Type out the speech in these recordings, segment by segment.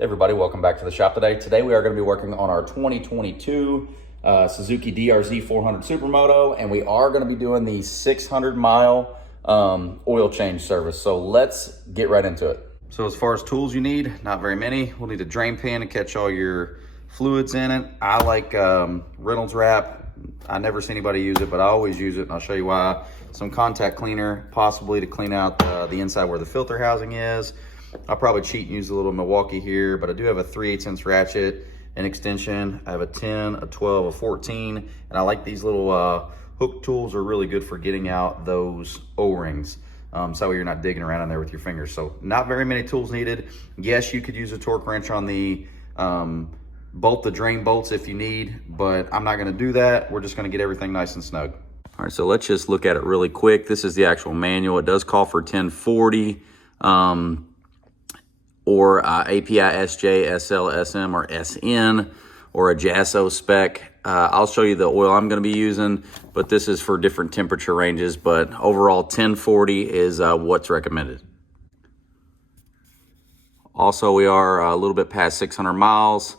Everybody, welcome back to the shop today. Today we are going to be working on our 2022 Suzuki DRZ400 Supermoto, and we are going to be doing the 600-mile oil change service. So let's get right into it. So as far as tools you need, not very many. We'll need a drain pan to catch all your fluids in it. I like Reynolds wrap. I never see anybody use it, but I always use it, and I'll show you why. Some contact cleaner, possibly to clean out the inside where the filter housing is. I'll probably cheat and use a little Milwaukee here, but I do have a 3/8" ratchet, an extension. I have a 10, a 12, a 14, and I like these little hook tools are really good for getting out those O-rings. So you're not digging around in there with your fingers. So not very many tools needed. Yes, you could use a torque wrench on the bolt the drain bolts if you need, but I'm not gonna do that. We're just gonna get everything nice and snug. All right, so let's just look at it really quick. This is the actual manual. It does call for 1040. Or API SJ, SL, SM, or SN, or a JASO spec. I'll show you the oil I'm gonna be using, but this is for different temperature ranges, but overall 1040 is what's recommended. Also, we are a little bit past 600 miles.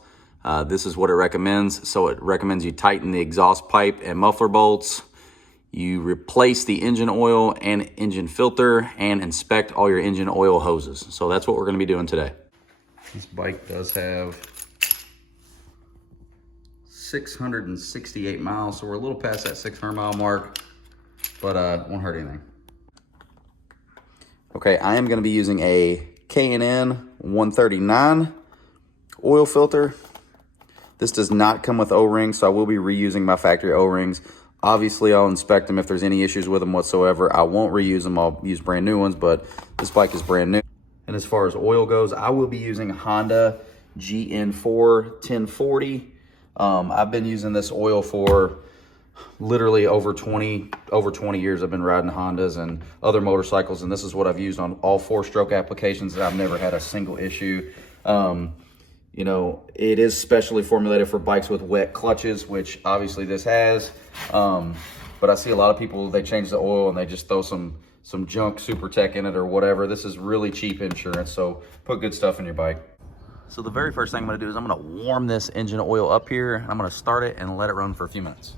This is what it recommends. So it recommends you tighten the exhaust pipe and muffler bolts. You replace the engine oil and engine filter and inspect all your engine oil hoses. So that's what we're gonna be doing today. This bike does have 668 miles, so we're a little past that 600 mile mark, but it won't hurt anything. Okay, I am gonna be using a K&N 139 oil filter. This does not come with O-rings, so I will be reusing my factory O-rings. Obviously, I'll inspect them if there's any issues with them whatsoever. I won't reuse them. I'll use brand new ones, but this bike is brand new. And as far as oil goes, I will be using Honda GN4 1040. I've been using this oil for literally over 20 years. I've been riding Hondas and other motorcycles, and this is what I've used on all 4-stroke applications, and I've never had a single issue. You know, it is specially formulated for bikes with wet clutches, which obviously this has. But I see a lot of people, they change the oil and they just throw some junk Super Tech in it or whatever. This is really cheap insurance, so put good stuff in your bike. So the very first thing I'm gonna do is I'm gonna warm this engine oil up here. I'm gonna start it and let it run for a few minutes.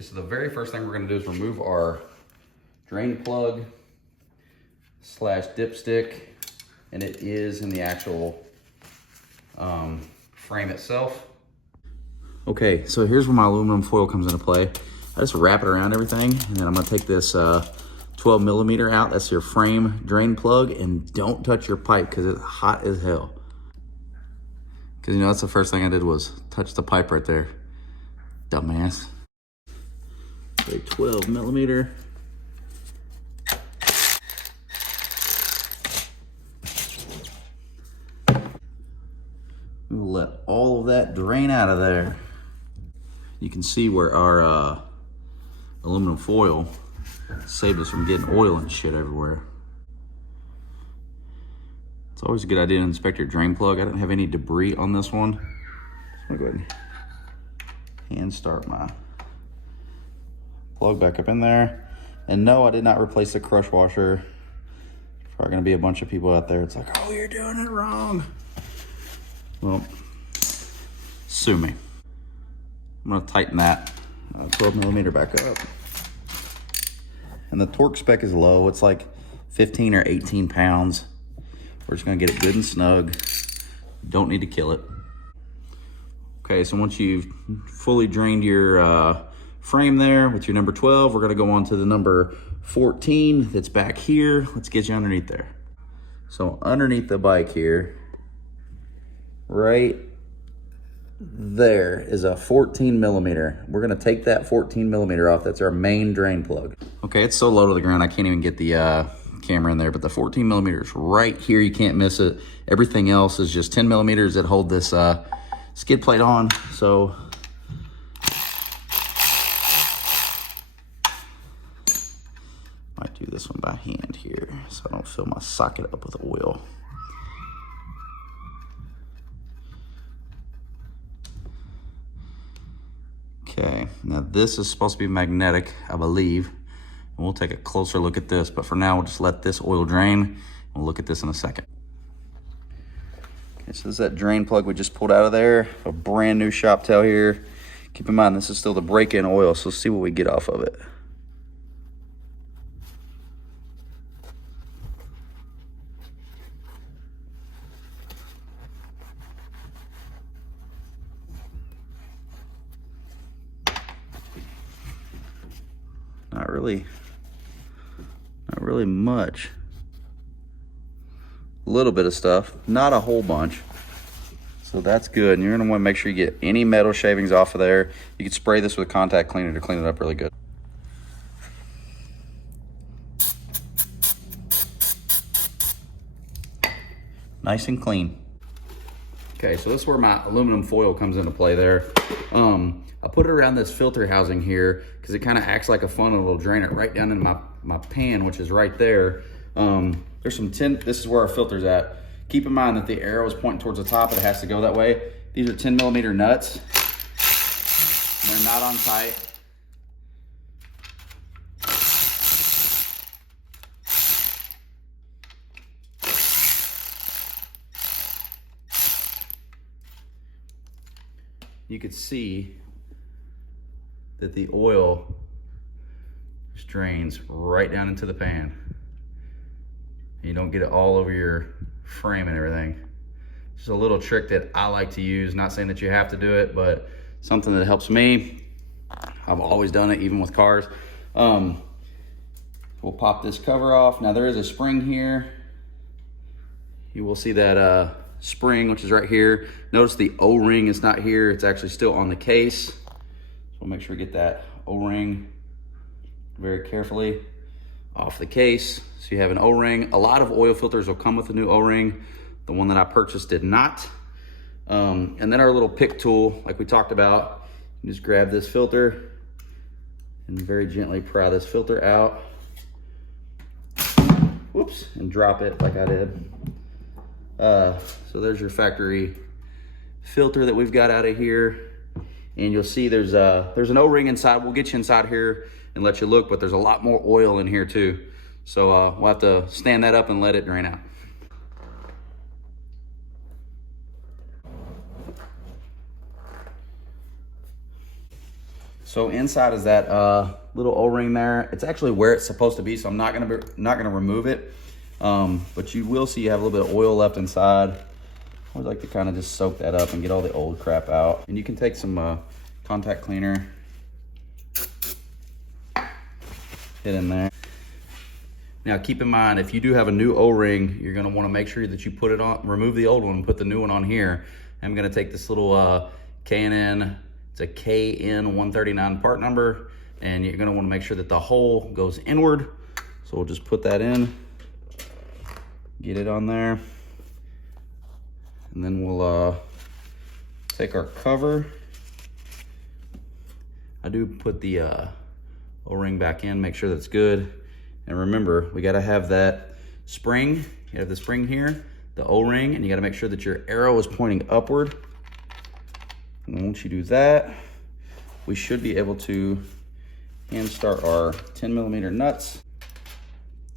So the very first thing we're gonna do is remove our drain plug / dipstick, and it is in the actual frame itself. Okay, so here's where my aluminum foil comes into play. I just wrap it around everything, and then I'm gonna take this 12 millimeter out. That's your frame drain plug, and don't touch your pipe because it's hot as hell. Because you know, that's the first thing I did was touch the pipe right there. Dumbass. A 12 millimeter. We'll let all of that drain out of there. You can see where our aluminum foil saved us from getting oil and shit everywhere. It's always a good idea to inspect your drain plug. I didn't have any debris on this one. I'm gonna go ahead and hand start my plug back up in there. And no, I did not replace the crush washer. There's probably gonna be a bunch of people out there. It's like, oh, you're doing it wrong. Well, sue me. I'm gonna tighten that 12 millimeter back up. And the torque spec is low. It's like 15 or 18 pounds. We're just gonna get it good and snug. Don't need to kill it. Okay, so once you've fully drained your frame there with your number 12, we're gonna go on to the number 14 that's back here. Let's get you underneath there. So underneath the bike here, right there is a 14 millimeter. We're gonna take that 14 millimeter off. That's our main drain plug. Okay, it's so low to the ground I can't even get the camera in there, but the 14 millimeters right here, you can't miss it. Everything else is just 10 millimeters that hold this skid plate on. So might do this one by hand here so I don't fill my socket up with oil. Okay, now this is supposed to be magnetic, I believe. And we'll take a closer look at this, but for now, we'll just let this oil drain. And we'll look at this in a second. Okay, so this is that drain plug we just pulled out of there. A brand new shop tail here. Keep in mind, this is still the break-in oil, so let's see what we get off of it. Not really much. A little bit of stuff, not a whole bunch. So that's good. And you're gonna wanna make sure you get any metal shavings off of there. You can spray this with a contact cleaner to clean it up really good. Nice and clean. Okay, so this is where my aluminum foil comes into play there. I put it around this filter housing here because it kind of acts like a funnel. It'll drain it right down into my pan, which is right there. There's some this is where our filter's at. Keep in mind that the arrow is pointing towards the top, and it has to go that way. These are 10 millimeter nuts. They're not on tight. You could see that the oil just drains right down into the pan. You don't get it all over your frame and everything. Just a little trick that I like to use. Not saying that you have to do it, but something that helps me. I've always done it, even with cars. We'll pop this cover off. Now there is a spring here. You will see that spring, which is right here. Notice the O-ring is not here. It's actually still on the case. So we'll make sure we get that O-ring very carefully off the case. So you have an O-ring. A lot of oil filters will come with a new O-ring. The one that I purchased did not. And then our little pick tool, like we talked about, you just grab this filter and very gently pry this filter out. Whoops, and drop it like I did. So there's your factory filter that we've got out of here. And you'll see there's an O-ring inside. We'll get you inside here and let you look, but there's a lot more oil in here too. So we'll have to stand that up and let it drain out. So inside is that little O-ring there. It's actually where it's supposed to be, so I'm not gonna remove it. But you will see you have a little bit of oil left inside. I always like to kind of just soak that up and get all the old crap out. And you can take some contact cleaner, hit in there. Now keep in mind, if you do have a new O-ring, you're gonna wanna make sure that you put it on, remove the old one and put the new one on here. I'm gonna take this little K&N, it's a KN139 part number, and you're gonna wanna make sure that the hole goes inward. So we'll just put that in, get it on there. And then we'll take our cover. I do put the O-ring back in, make sure that's good. And remember, we gotta have that spring. You have the spring here, the O-ring, and you gotta make sure that your arrow is pointing upward. And once you do that, we should be able to hand start our 10 millimeter nuts.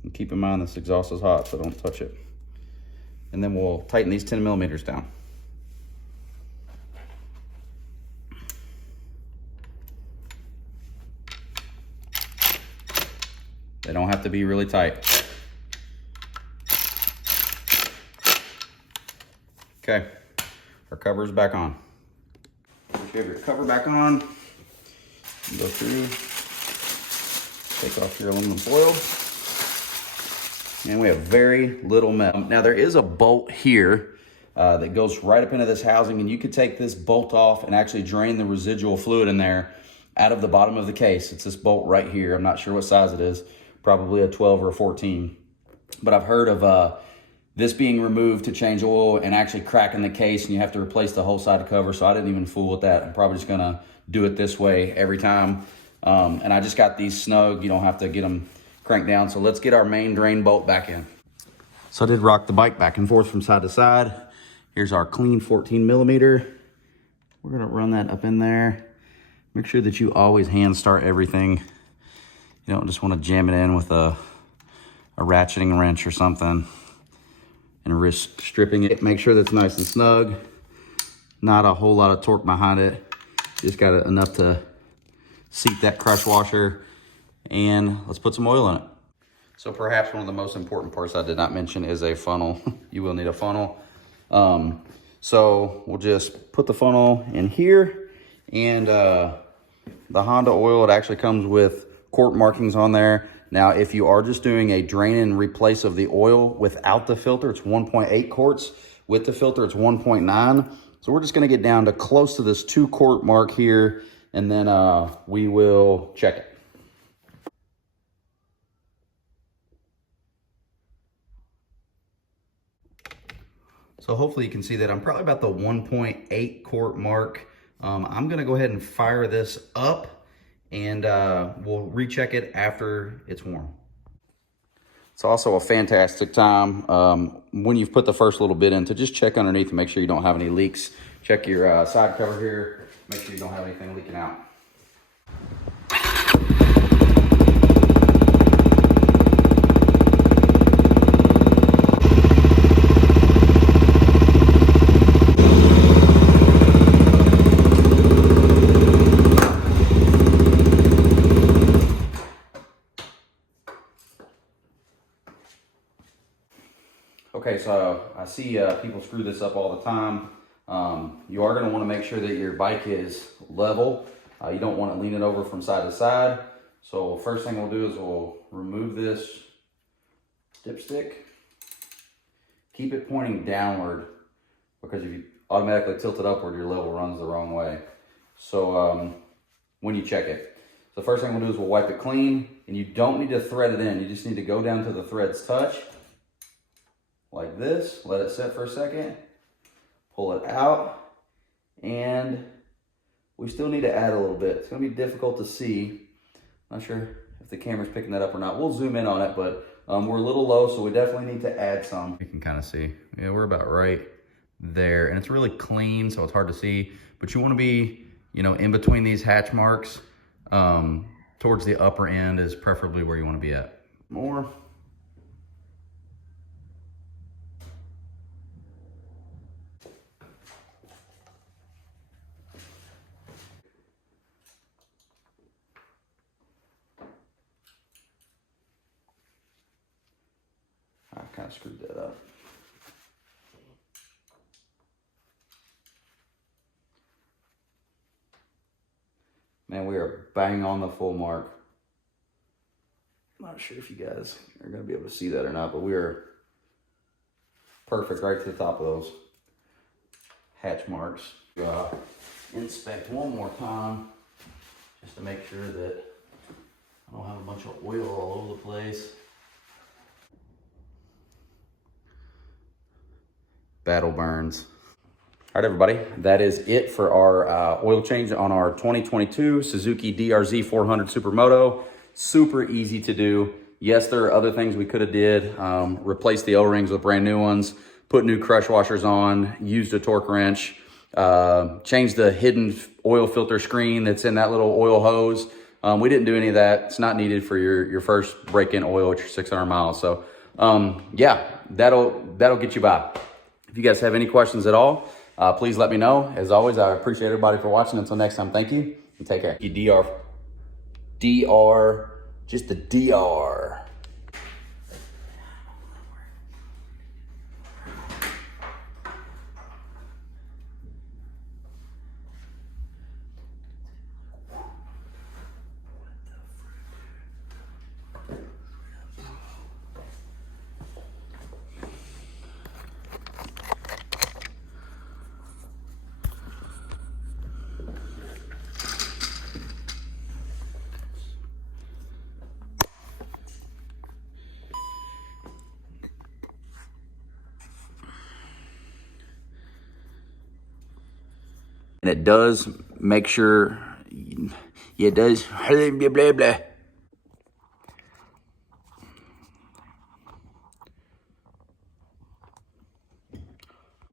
And keep in mind this exhaust is hot, so don't touch it. And then we'll tighten these 10 millimeters down. They don't have to be really tight. Okay, our cover is back on. Once you have your cover back on, you go through, take off your aluminum foil, and we have very little metal. Now there is a bolt here that goes right up into this housing, and you could take this bolt off and actually drain the residual fluid in there out of the bottom of the case. It's this bolt right here. I'm not sure what size it is, probably a 12 or a 14. but I've heard of this being removed to change oil and actually cracking the case, and you have to replace the whole side cover. So I didn't even fool with that. I'm probably just gonna do it this way every time. And I just got these snug. You don't have to get them cranked down. So let's get our main drain bolt back in. So I did rock the bike back and forth from side to side. Here's our clean 14 millimeter. We're gonna run that up in there. Make sure that you always hand start everything. You don't just wanna jam it in with a ratcheting wrench or something and risk stripping it. Make sure that's nice and snug. Not a whole lot of torque behind it. Just got enough to seat that crush washer, and let's put some oil in it. So perhaps one of the most important parts I did not mention is a funnel. You will need a funnel. So we'll just put the funnel in here, and the Honda oil, it actually comes with quart markings on there. Now, if you are just doing a drain and replace of the oil without the filter, it's 1.8 quarts. With the filter, it's 1.9. So we're just gonna get down to close to this 2 quart mark here, and then we will check it. So hopefully you can see that I'm probably about the 1.8 quart mark. I'm gonna go ahead and fire this up, and we'll recheck it after it's warm. It's also a fantastic time when you've put the first little bit in to just check underneath and make sure you don't have any leaks. Check your side cover here, make sure you don't have anything leaking out. Okay, so I see people screw this up all the time. You are going to want to make sure that your bike is level. You don't want to lean it over from side to side. So first thing we'll do is we'll remove this dipstick. Keep it pointing downward, because if you automatically tilt it upward, your level runs the wrong way. So when you check it. The first thing we'll do is we'll wipe it clean, and you don't need to thread it in. You just need to go down to the threads touch. Like this, let it sit for a second, pull it out, and we still need to add a little bit. It's gonna be difficult to see. Not sure if the camera's picking that up or not. We'll zoom in on it, but we're a little low, so we definitely need to add some. You can kind of see, yeah, we're about right there, and it's really clean, so it's hard to see, but you wanna be, you know, in between these hatch marks. Towards the upper end is preferably where you wanna be at. More. I kind of screwed that up. Man, we are bang on the full mark. I'm not sure if you guys are going to be able to see that or not, but we are perfect right to the top of those hatch marks. Inspect one more time just to make sure that I don't have a bunch of oil all over the place. Battle burns. All right, everybody, that is it for our oil change on our 2022 Suzuki DRZ400 Supermoto. Super easy to do. Yes, there are other things we could have did. Replace the O-rings with brand new ones, put new crush washers on, used a torque wrench, change the hidden oil filter screen that's in that little oil hose. We didn't do any of that. It's not needed for your first break-in oil at your 600 miles. So yeah, that'll get you by. If you guys have any questions at all, please let me know. As always, I appreciate everybody for watching. Until next time, thank you and take care. Just the DR. And it does make sure, it does, blah, blah, blah.